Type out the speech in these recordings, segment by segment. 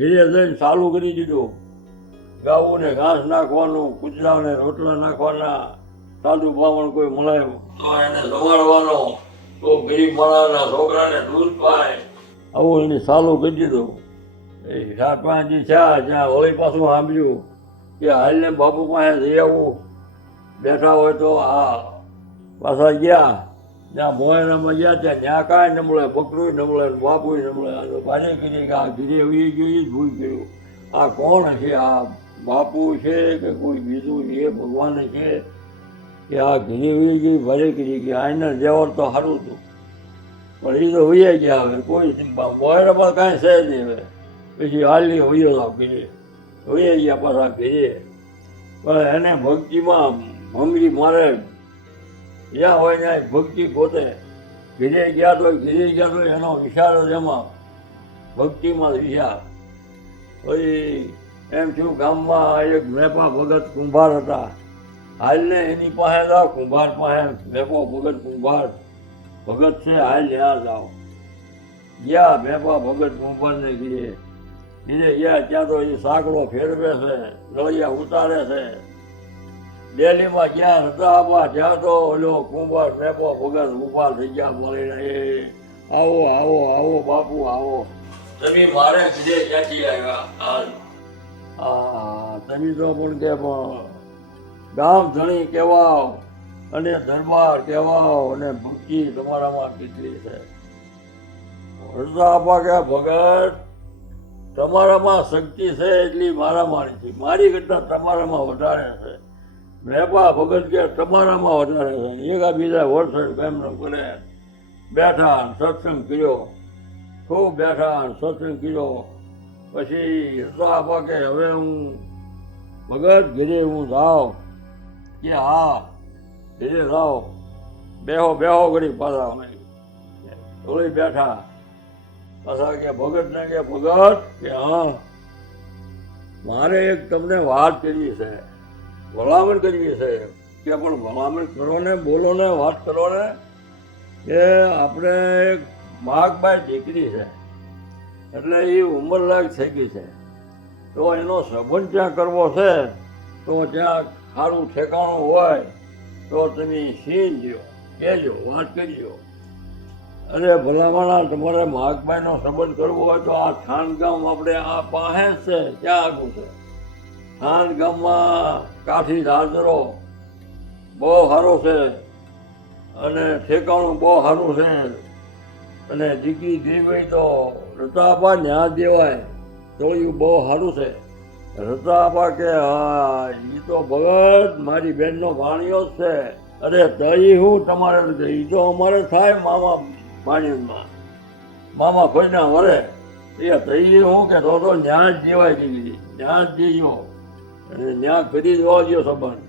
ધીરે જઈને ચાલુ કરી દીધું. ગાઉને ઘાસ નાખવાનું, કૂતરાને રોટલા નાખવાના, સાદુ બામણ કોઈ મળે તો એને જમાડવાનો, તો ગરીબ માણસના છોકરાને દૂધ પાય, આવું એને ચાલુ કરી દીધું. એ 4-5 દી થયા જ્યાં વળી પાછું સાંભળ્યું કે હાલને બાપુ પાસે જઈ આવું. બેઠા હોય તો આ પાછા ગયા, જ્યાં મોયરામાં ગયા ત્યાં કાંઈ ન મળે, બકરું ન મળે, બાપુ ન મળે. આ તો પાછી કરી કે આ ઘીરે આવી ગયું જ ભૂલ કર્યું. આ કોણ છે? આ બાપુ છે કે કોઈ બીજું છે? ભગવાન છે કે આ ઘીરે આવી ગઈ ભલે કરી કે આઈને જવાનું તો સારું હતું, પણ એ તો વૈયા ગયા. હવે કોઈ મોયરામાં કાંઈ છે નહીં. હવે પછી હાલની વૈયો જાવ ઘીરે, વૈયા ગયા પાછા ઘીરે. પણ એને ભક્તિમાં મમરી મારે, જ્યાં હોય ત્યાં ભક્તિ પોતે. ઘીરે ગયા તો એનો વિચાર જ એમાં ભક્તિમાં વિચાર. પછી એમ થયું ગામમાં એક મેપા ભગત કુંભાર હતા. હાલને એની પાસે જાઓ, કુંભાર પાસે. મેપો ભગત કુંભાર ભગત છે, હાલ ત્યાં જાઓ. ગયા મેપા ભગત કુંભારને ઘીરે ગયા. ત્યાં તો એ સાંકળો ફેરવે છે, નળિયા ઉતારે છે. દિલ્હીમાં ગયા હતા આપા, ત્યાં તો ઓલો કુંભાર મેપો ભગત ઉભા થઈ ગયા બોલીને, એ આવો આવો આવો બાપુ આવો, તમે મારે ઘીરે ક્યાંથી આવ્યા? તમે તો પણ કે ગામ ધણી કહેવાઓ અને દરબાર કહેવાઓ અને ભક્તિ તમારામાં કેટલી છે. આપા કે ભગત તમારામાં શક્તિ છે એટલી મારામાં નથી, મારી કરતાં તમારામાં વધારે છે. મેપા ભગત કે તમારામાં વધારે છે. એકા બીજા વર્ષ એમનો કરે. બેઠા સત્સંગ કર્યો, ખૂબ બેઠા સત્સંગ કર્યો. પછી આપા કે હવે હું ભગત ઘરે હું જાઉં? કે હા ઘરે જાઓ, બેહો ઘડી પાછા. અમે થોડી બેઠા પાછા કે ભગતને કે ભગત કે હા મારે એક તમને વાત કરવી છે, ભલામણ કરવી છે. કે પણ ભલામણ કરો ને, બોલો ને, વાત કરો ને. કે આપણે એક માગબાઈ દીકરી છે, એટલે એ ઉંમરલાયક થઈ ગઈ છે, તો એનો સંબંધ ત્યાં કરવો છે. તો ત્યાં સારું ઠેકાણું હોય તો તમે સીનજો, કહેજો, વાત કરજો. અરે ભલામણા તમારે માગબાઈનો સંબંધ કરવો હોય તો આ થાનગામ આપણે આ પાસે છે, ક્યાં આગું છે? થાનગામમાં કાઠી દાદરો બહુ સારો છે અને ઠેકાણું બહુ સારું છે. અને દીકરી દેવાય તો રતાપા ન્યા દેવાય તો એ બહુ સારું છે. રતાપા કે હા એ તો ભગત મારી બેનનો ભાણિયો જ છે. અરે તઈ હું તમારે એ તો અમારે થાય મામા ભાણિયોમાં, મામા કોઈના વરે. એ તઈ હું કે તો ન્યા જ દેવાય દીકરી, ન્યા જ દેજો અને ન્યા કરી જવા દો સંબંધ.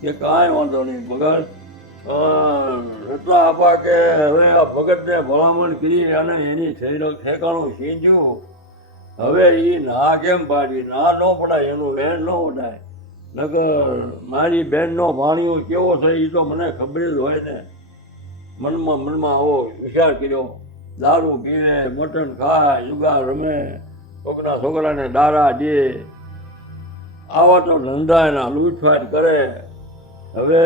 કે કાંઈ વાંધો નહીં ભગત. રતાપા કે હવે આ ભગતને ભલામણ કરી અને એની ઠેકાણું સીંજ્યું. હવે એ ના કેમ પાડી? ના ન પડાય, એનું વેણ ન પડાય. નકર મારી બેનનો ભાણિયો કેવો છે એ તો મને ખબર જ હોય ને. મનમાં આવો વિચાર કર્યો. દારૂ પીવે, મટન ખાય, જુગાર રમે, કોકના છોકરાને દારા દે, આવા તો ધંધા એના લૂંટફાટ કરે. હવે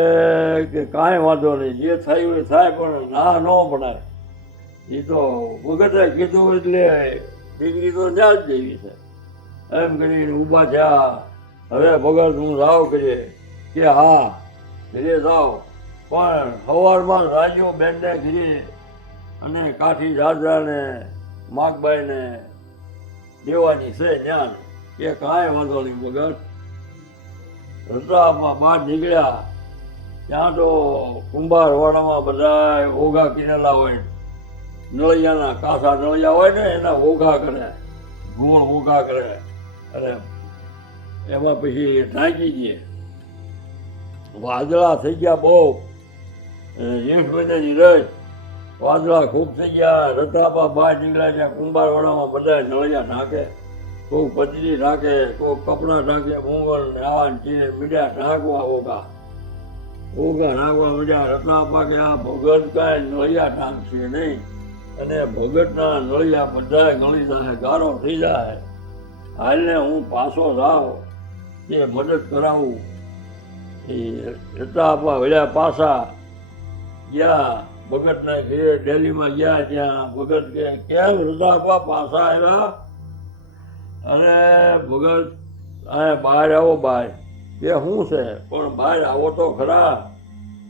કે કાંઈ વાંધો નહીં, જે થયું એ થાય, પણ ના ન પડાય. એ તો ભગતે કીધું એટલે દીકરી તો ત્યાં જ જેવી છે. એમ કરીને ઊભા થયા. હવે ભગત હું જાઉં કરીએ? કે હા ઘરે જાઓ, પણ સવારમાં રાજો બેનને ઘરે અને કાઠી દાદરાને માગબાઈને દેવાની છે જ્ઞાન. કે કાંઈ વાંધો નહીં ભગત. રસ્તામાં બહાર નીકળ્યા ત્યાં તો કુંભારવાડામાં બધા ઓઘા કિનેલા હોય, નળિયાના કાસા નળિયા હોય ને એના ઓઘા કરે, ગોળ ઓઘા કરે. અને એમાં પછી ઢાંકી દે. વાદળા થઈ ગયા બહુ, જેઠ મહિનાની રજ વાદળા ખૂબ થઈ ગયા. રતાપા બહાર નીકળ્યા ત્યાં કુંભારવાડામાં બધા નળિયા ઢાંકે, કોઈ પતરી ઢાંકે, કોઈ કપડાં ઢાંકે, મૂંગલ ને આ ચીને મીડિયા ઢાંકવા ઓઘા ઢાંકવા મીડિયા. રતાપા કે આ ભગત કાંઈ નળિયા ઢાંકશે નહીં અને ભગતના નળિયા બધા ગળી જાય, ગારો થઈ જાય. હાલને હું પાછો જાઉં એ મદદ કરાવું. એ રતાપા વળ્યા પાછા ગયા ભગતના ઘરે ડેલીમાં ગયા. ત્યાં ભગત કે કેમ રતાપા પાછા આવ્યા? અને ભગત અહીંયા બહાર આવો બહાર. કે શું છે? પણ બહાર આવો તો ખરા.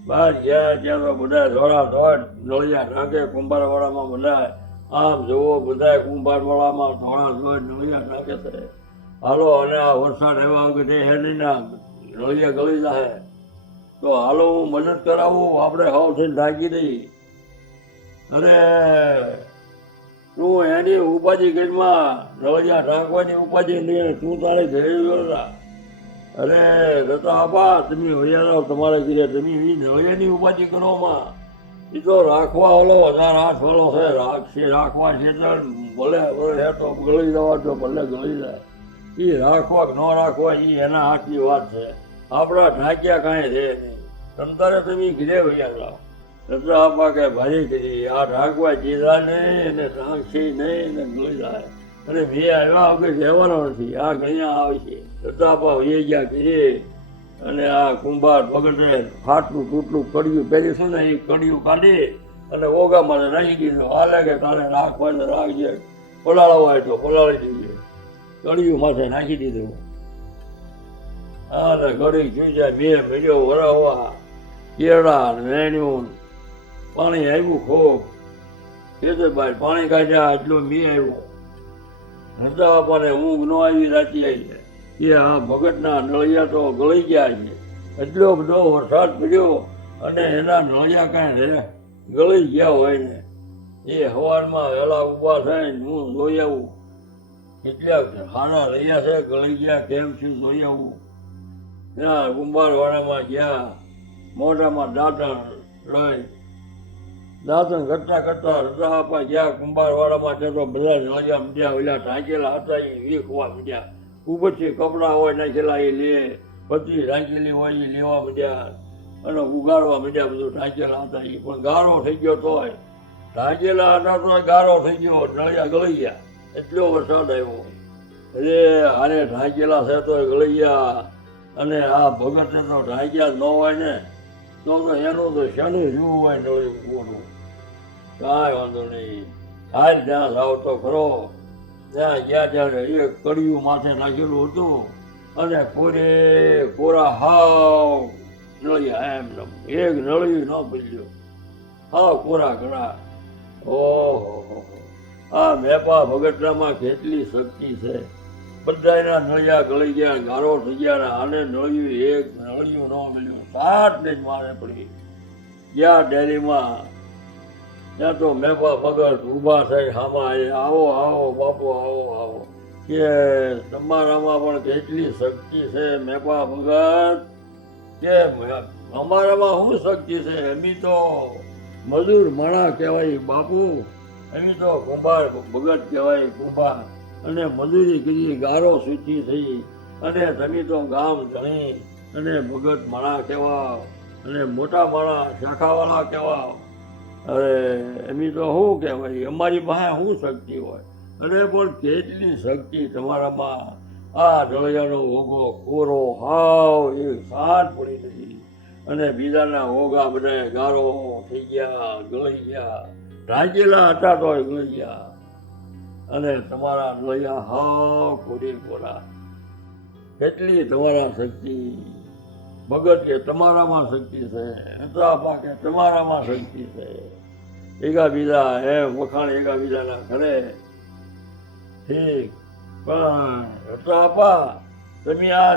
બહાર ગયા ત્યાં તો બધા ધોળા ધોળ નળિયા ઢાંકે કુંભારવાળામાં બધા આમ જુઓ બધા કુંભારવાળામાં ધોળા ધોળ નળિયા ઢાંકે છે. હાલો અને આ વરસાદ આવ્યા વખતે હેડીના નળિયા ગળી જાય તો હાલો હું મદદ કરાવું. આપણે હાવ થઈને ઢાંકી દઈ. અરે તું એની ઉપાધિ ઘરમાં નળિયા ઢાંકવાની ઉપાધિ નહીં, તું તારે ઘરે ગયો. અરે રતાપા તમે વૈયા તમારે ઘરે તમે એ નળિયાની ઉપાધિ કરોમાં. એ તો રાખવા ઓલો 1008 વાળો છે, રાખવા છે તો ભલે હે તો ગળી જવા તો ભલે ગળી જાય. એ રાખવા કે ન રાખવા એ એના હાથની વાત છે. આપણા ઢાંક્યા કાંઈ રહે નહીં. તમતારે તમે ઘરે વૈયા જાઓ. રતાપા કે ભારી કરી આ ઢાંકવા ચીધા નહીં અને ઢાંકશે નહીં અને ગળી જાય. અને બે આવ્યા વગર રહેવાનો નથી. આ ઘણા આવશે. રતાપા વહી ગયા ઘરે અને આ કુંભાર ભગતે ફાટલું તૂટલું કડિયું પહેરી છે ને એ કડિયું કાઢી અને ઓગામાં રાખી દીધું. હાલે કે તારે રાખવાને રાખજે, પલાળવા હોય તો પલાળી દીધું. કડિયું માથે નાખી દીધું. અને ઘડી ચૂજા બે મેળ્યો વરાવવા કેળા વેણ્યું પાણી આવ્યું ખૂબ. ખેતરભાઈ પાણી કાઢ્યા એટલું મી આવ્યું. રતાપાને ઊંઘ ન આવી રાતી આવી કે આ ભગતના નળિયા તો ગળી ગયા છે. એટલો બધો વરસાદ પડ્યો અને એના નળિયા કાંઈ રહે ગળી ગયા હોય ને. એ સવારમાં વહેલા ઊભા થઈને હું જોઈ આવું કેટલાક ખાના રહ્યા છે ગળી ગયા કેમ શું જોઈ આવું. ત્યાં કુંભારવાડામાં ગયા, મોઢામાં દાંતણ લઈ દાંતણ કરતા કરતા રતાપા ગયા કુંભારવાડામાં. ત્યાં તો બધા નળિયા મીડ્યા ઓલા ઢાંકેલા હતા એ વીખવા મીડ્યા. ઉપરથી કપડાં હોય નાખેલા એ લે, બધી ઢાંકેલી હોય એ લેવા માંડ્યા અને ઉગાડવા માંડ્યા. બધું ઢાંકેલા હતા એ પણ ગારો થઈ ગયો તોય. ઢાંકેલા હતા તો ગારો થઈ ગયો, નળિયા ગળી ગયા. એટલો વરસાદ આવ્યો. અરે આને ઢાંકેલા છે તો ગળી ગયા. અને આ ભગતને તો ઢાંક્યા ન હોય ને તો એનું તો શેનું જેવું હોય નળિયું મોટું. કાંઈ વાંધો નહીં, હાલ ત્યાં જાવ તો ખરો. ત્યાં ગયા ત્યારે એક કડિયું માથે નાખેલું હતું અને કોરા હાવ નળિયા એમ એક નળિયું ન પડ્યું. હાવ કોરા ઘણા. ઓહો, આ મેપા ભગતરામાં કેટલી શક્તિ છે. બધાના નળિયા ગળી ગયા, ગારો થઈ ગયા. આને નળિયું એક નળિયું ન મળ્યું. 7 ને જ મારે પડી ગયા ડેરીમાં. ત્યાં તો મેપા ભગત ઊભા થઈ હામાં આવો આવો બાપુ આવો આવો. કે તમારામાં પણ કેટલી શક્તિ છે મેપા ભગત. કે અમારામાં શું શક્તિ છે? એમી તો મજૂર માણા કહેવાય બાપુ. એમી તો કુંભાર ભગત કહેવાય કુંભાર. અને મજૂરી કરી, ગારો સૂચી થઈ અને તમે તો ગામ ધણી અને ભગત માણા કહેવા અને મોટા માણા શાખાવાળા કહેવા. અરે એમી તો શું કહેવાય, અમારી પાસે શું શક્તિ હોય? અને પણ કેટલી શક્તિ તમારામાં. આ ઢળિયાનો ઓગો કોરો હાવ એક સાત પડી નથી અને બીજાના ઓગા બધા ગારો થઈ ગયા, ગળી ગયા. ઢાંકેલા હતા તો ગળી ગયા. અને તમારા ઢળિયા હાવ કોરી કોરા. કેટલી તમારા શક્તિ. ભગત કે તમારામાં શક્તિ છે, રતાપા કે તમારામાં શક્તિ છે. એકાબીજા એમ વખાણ એકાબીજાના કરે. ઠીક, પણ રતાપા તમે આ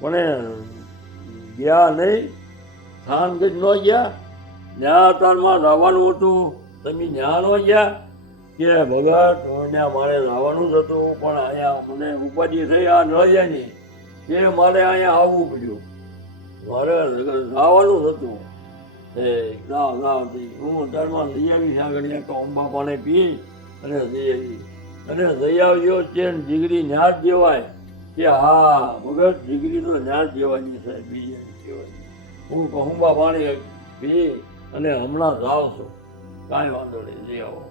પણ ગયા નહીં? થાનગઢ ન ગયા? ત્યાં તારમાં જવાનું હતું, તમે ત્યાં ન ગયા? કે ભગત ત્યાં મારે જવાનું જ હતું પણ અહીંયા મને ઉપાધિ થઈ આ નળિયાની કે મારે અહીંયા આવવું પડ્યું. મારે જવાનું જ હતું. હું તારમાં જઈ આવીશ. આગળ તો અંબા પાણી પી અને જઈ આવી. અને જઈ આવ્યો છે દીકરી ન્યાજ જેવાય. કે હા ભગત દીકરી તો ન્યાજ જેવાની છે, બીજી જેવાની. હું કહુંબા પાણી પી અને હમણાં જાઉં છું. કાંઈ વાંધો નહીં, જઈ આવો.